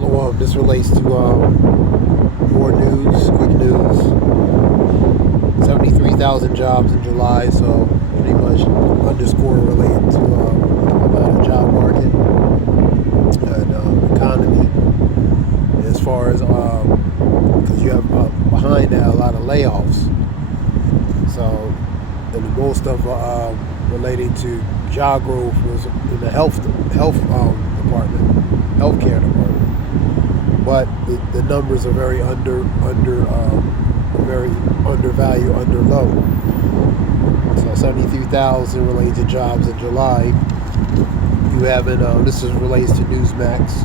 Well, this relates to more news, quick news. 73,000 jobs in July, so pretty much underscore related to about the job market and economy. As far as because you have behind that a lot of layoffs, so and most of relating to job growth was in the health department, healthcare department. But the numbers are very very undervalued, under low. So 73,000 related to jobs in July. You have this is relates to Newsmax.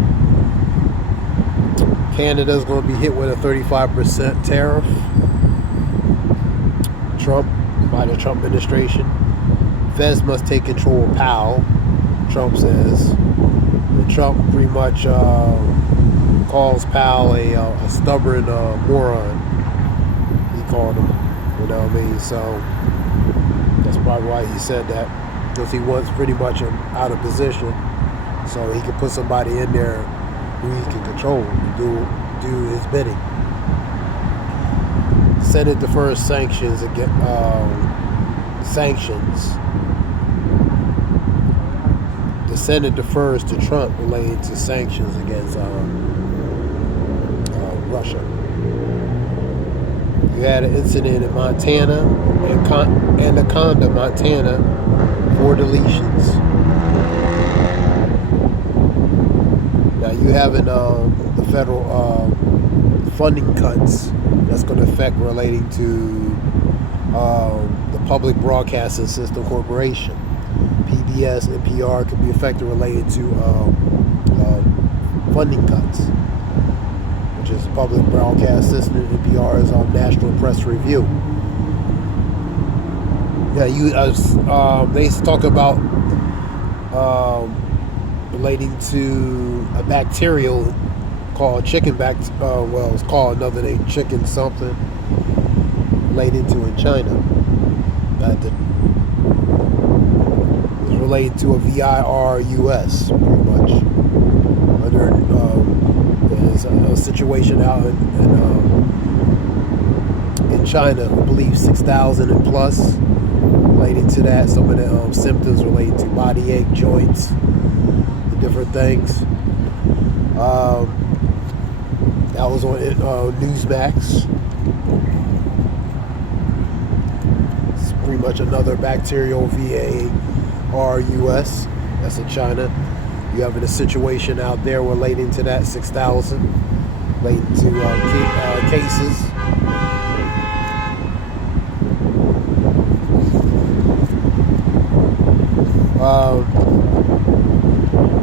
Canada's going to be hit with a 35% tariff. By the Trump administration. Feds must take control of Powell, Trump says. And Trump pretty much calls Powell a stubborn moron. He called him, you know what I mean? So that's probably why he said that, because he wants pretty much him out of position, so he can put somebody in there who he can control, do his bidding. Senate defers sanctions against The Senate defers to Trump related to sanctions against Russia. You had an incident in Montana and Anaconda, Montana, 4 deletions. Now you having the federal funding cuts that's going to affect relating to the Public Broadcasting System Corporation. PBS and PR could be affected related to funding cuts, which is Public Broadcast System. And PR is National Press Review. Yeah, they talk about relating to a bacterial called it's called another name, chicken something, related to in China. It's related to a virus, pretty much. There's a situation out in China, I believe 6,000 and plus, related to that. Some of the symptoms related to body ache, joints, the different things. That was on Newsmax. It's pretty much another bacterial virus. That's in China. You have a situation out there relating to that 6,000, relating to cases.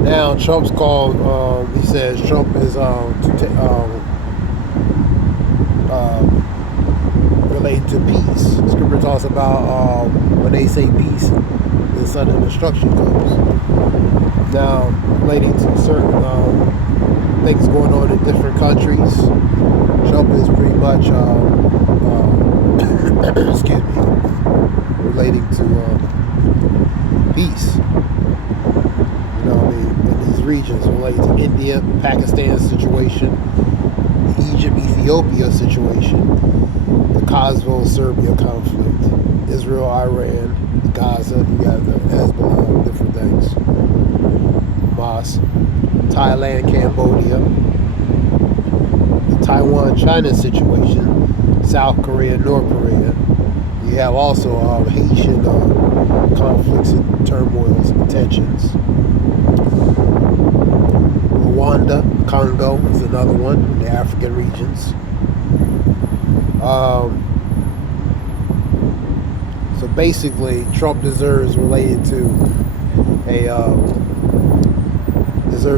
Now Trump's called. He says Trump is related to peace. Scripture talks about when they say peace, the sudden destruction comes. Now, relating to certain things going on in different countries, Trump is pretty much excuse me, relating to peace. You know what I mean? In these regions, related to India, Pakistan situation, the Egypt-Ethiopia situation, the Kosovo-Serbia conflict, Israel, Iran, Gaza, you have the Hezbollah, different things, Hamas, Thailand, Cambodia, the Taiwan-China situation, South Korea, North Korea. You have also Haitian conflicts and turmoils and tensions. Rwanda, Congo is another one in the African regions. So basically, Trump deserves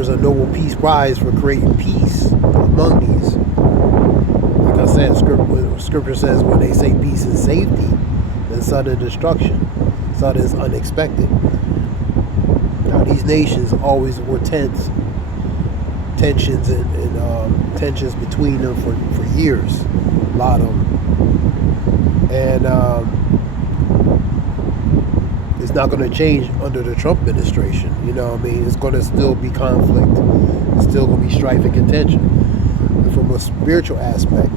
a Nobel Peace Prize for creating peace among these. Like I said, Scripture says when they say peace and safety, then sudden destruction, sudden is unexpected. Now these nations always were tensions and tensions between them for years, a lot of them. And it's not going to change under the Trump administration. You know what I mean? It's going to still be conflict. It's still going to be strife and contention. And from a spiritual aspect,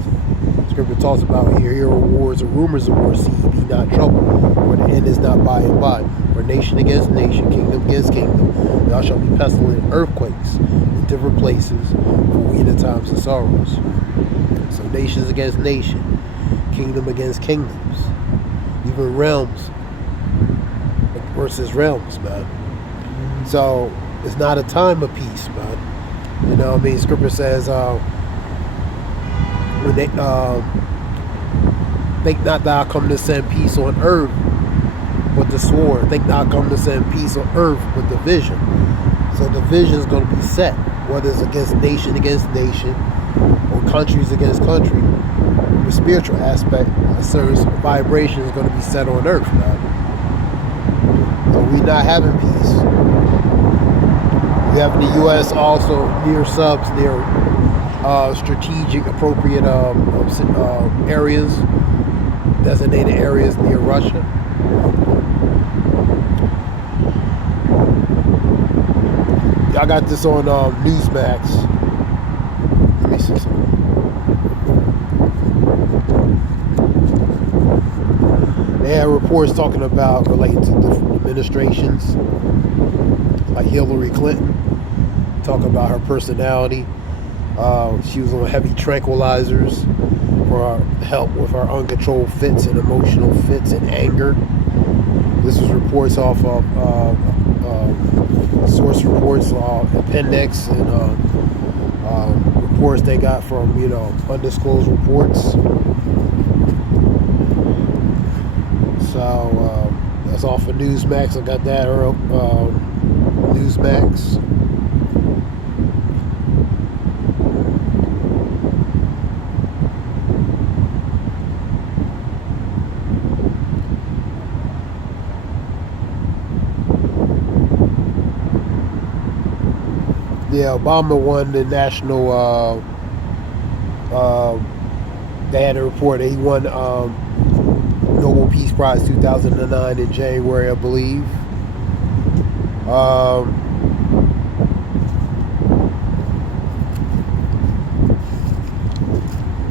Scripture talks about here are wars or rumors of wars, see ye be not troubled, for the end is not by and by. For nation against nation, kingdom against kingdom, there shall be pestilent earthquakes in different places, for we in the times of sorrows. So nations against nation, kingdom against kingdoms, even realms versus realms, man. So it's not a time of peace, man. You know what I mean? Scripture says, when they think not that I come to send peace on earth but the sword. Think not I come to send peace on earth but division. So division is going to be set, whether it's against nation or countries against country. The spiritual aspect, a certain vibration is going to be set on earth, man. So we're not having peace. We have in the U.S. also near subs, near strategic, appropriate areas, designated areas near Russia. I got this on Newsmax. Let me see something. They had reports talking about related to different administrations, like Hillary Clinton, talking about her personality. She was on heavy tranquilizers for help with her uncontrolled fits and emotional fits and anger. This was reports off of source reports, appendix, and reports they got from undisclosed reports. So that's off of Newsmax. I got that Newsmax. Yeah, Obama won the national. They had a report that he won Nobel Peace Prize 2009 in January, I believe.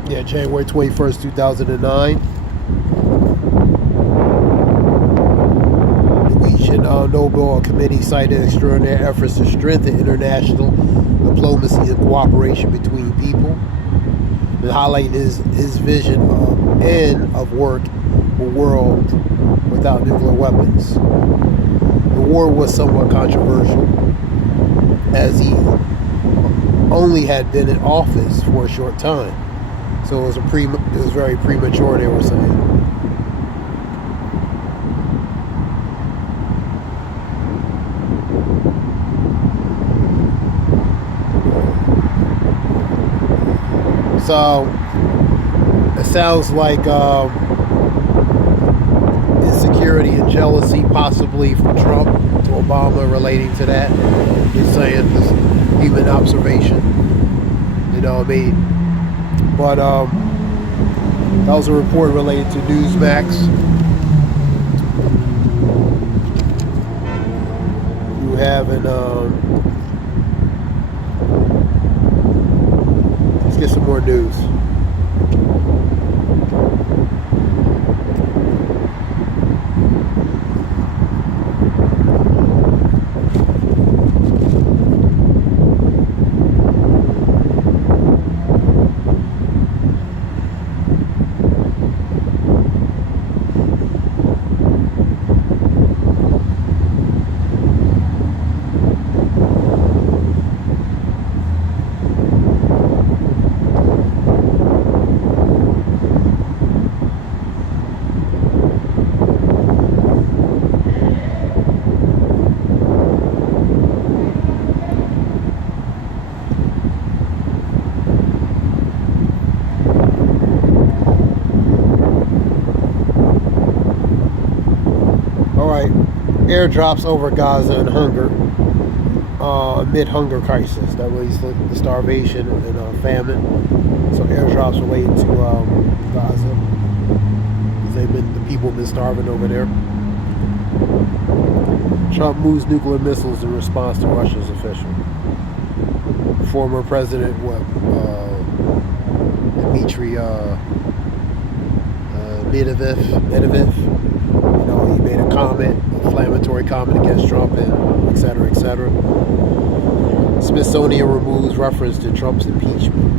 Yeah, January 21st, 2009. Nobel Committee cited extraordinary efforts to strengthen international diplomacy and cooperation between people, and highlight his vision of end of work a world without nuclear weapons. The war was somewhat controversial, as he only had been in office for a short time, so it was very premature, they were saying. So it sounds like insecurity and jealousy possibly from Trump to Obama relating to that. Just saying, this human observation. You know what I mean? But that was a report related to Newsmax. You have an let's get some more news. Airdrops over Gaza and hunger, amid hunger crisis. That was the starvation and famine. So airdrops related to Gaza, because the people have been starving over there. Trump moves nuclear missiles in response to Russia's official. Former President Dmitry Medvedev, he made a comment, inflammatory comment against Trump, and et cetera, et cetera. Smithsonian removes reference to Trump's impeachment.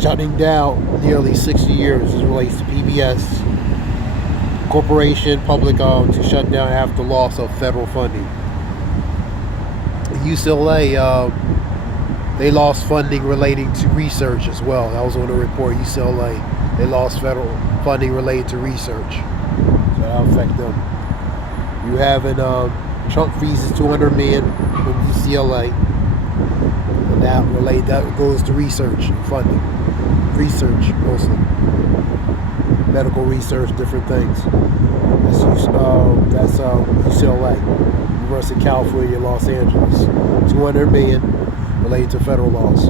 Shutting down nearly 60 years as it relates to PBS Corporation Public to shut down after loss of federal funding. UCLA, they lost funding relating to research as well. That was on the report. UCLA, they lost federal funding related to research, so that'll affect them. You have Trump freezes $200 million from UCLA, and that goes to research and funding. Research mostly, medical research, different things. That's UCLA, University of California, Los Angeles. $200 million related to federal laws.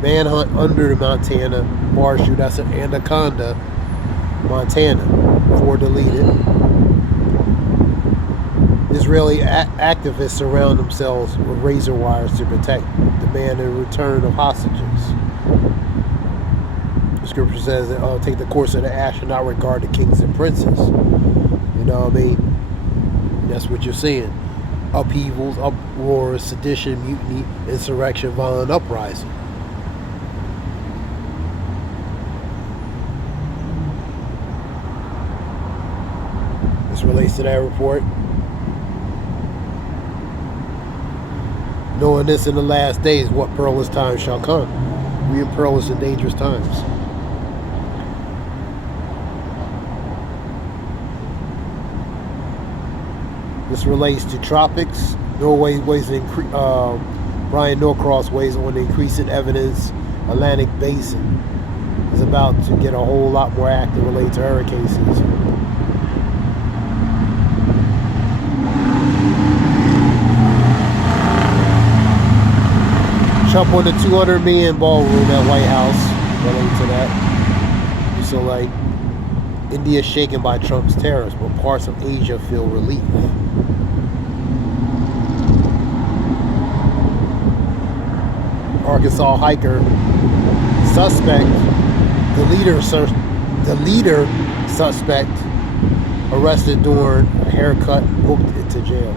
Manhunt under Montana Marshall. That's an Anaconda, Montana. 4 deleted. Israeli activists surround themselves with razor wires to protect, demand a return of hostages. The scripture says that take the course of the ash and not regard the kings and princes. You know what I mean? And that's what you're seeing. Upheavals, uproars, sedition, mutiny, insurrection, violent uprising. This relates to that report. Knowing this in the last days, what perilous times shall come. We in perilous and dangerous times. This relates to tropics. Norway weighs Brian Norcross weighs on the increasing evidence Atlantic Basin is about to get a whole lot more active related to hurricane season. Trump on the $200 million ballroom at White House. Related to that. So like, India shaken by Trump's tariffs, but parts of Asia feel relief. Arkansas hiker suspect, the leader suspect arrested during a haircut, booked into jail.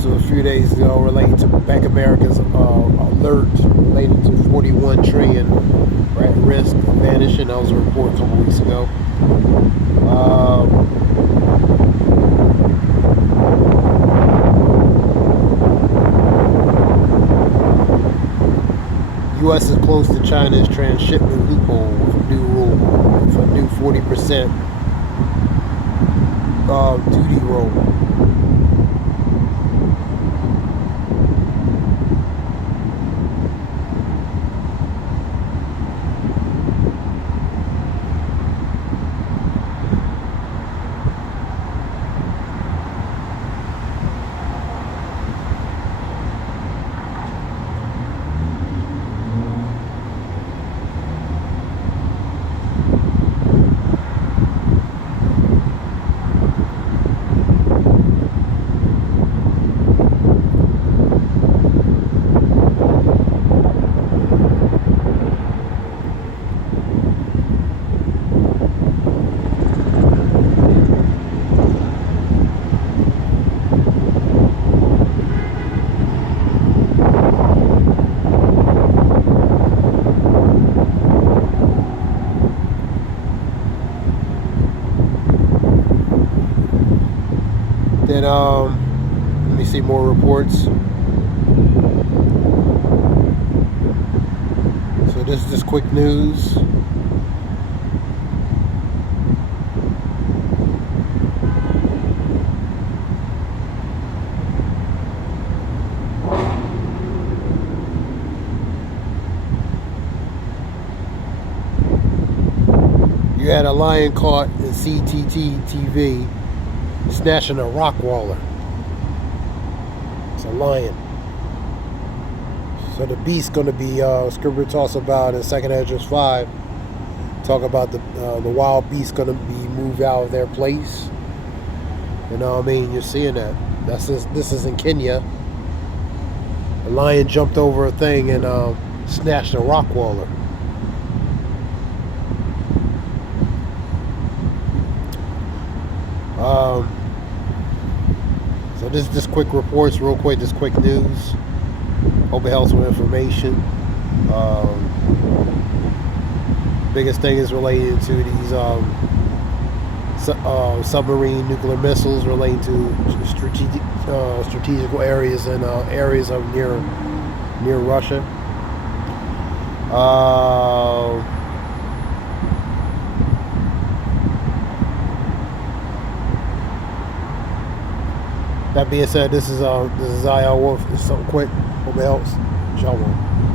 So a few days ago, related to Bank of America's alert related to 41 trillion at risk of vanishing. That was a report a couple weeks ago. U.S. is close to China's transshipment loophole with a new rule, with a new 40% duty rule. Then let me see more reports. So this is just quick news. You had a lion caught in CTT TV snatching a rock waller. It's a lion. So the beast going to be Scripture talks about in 2nd Ezra 5. Talk about the wild beast going to be moved out of their place. You know what I mean? You're seeing that. This is in Kenya. A lion jumped over a thing and snatched a rock waller. So this is just quick reports, real quick. Just quick news. Hope it helps with information. Biggest thing is related to these submarine nuclear missiles relating to strategical areas and areas of near Russia. That being said, this is IL Wolf. It's something quick. Hope it helps. Shalom.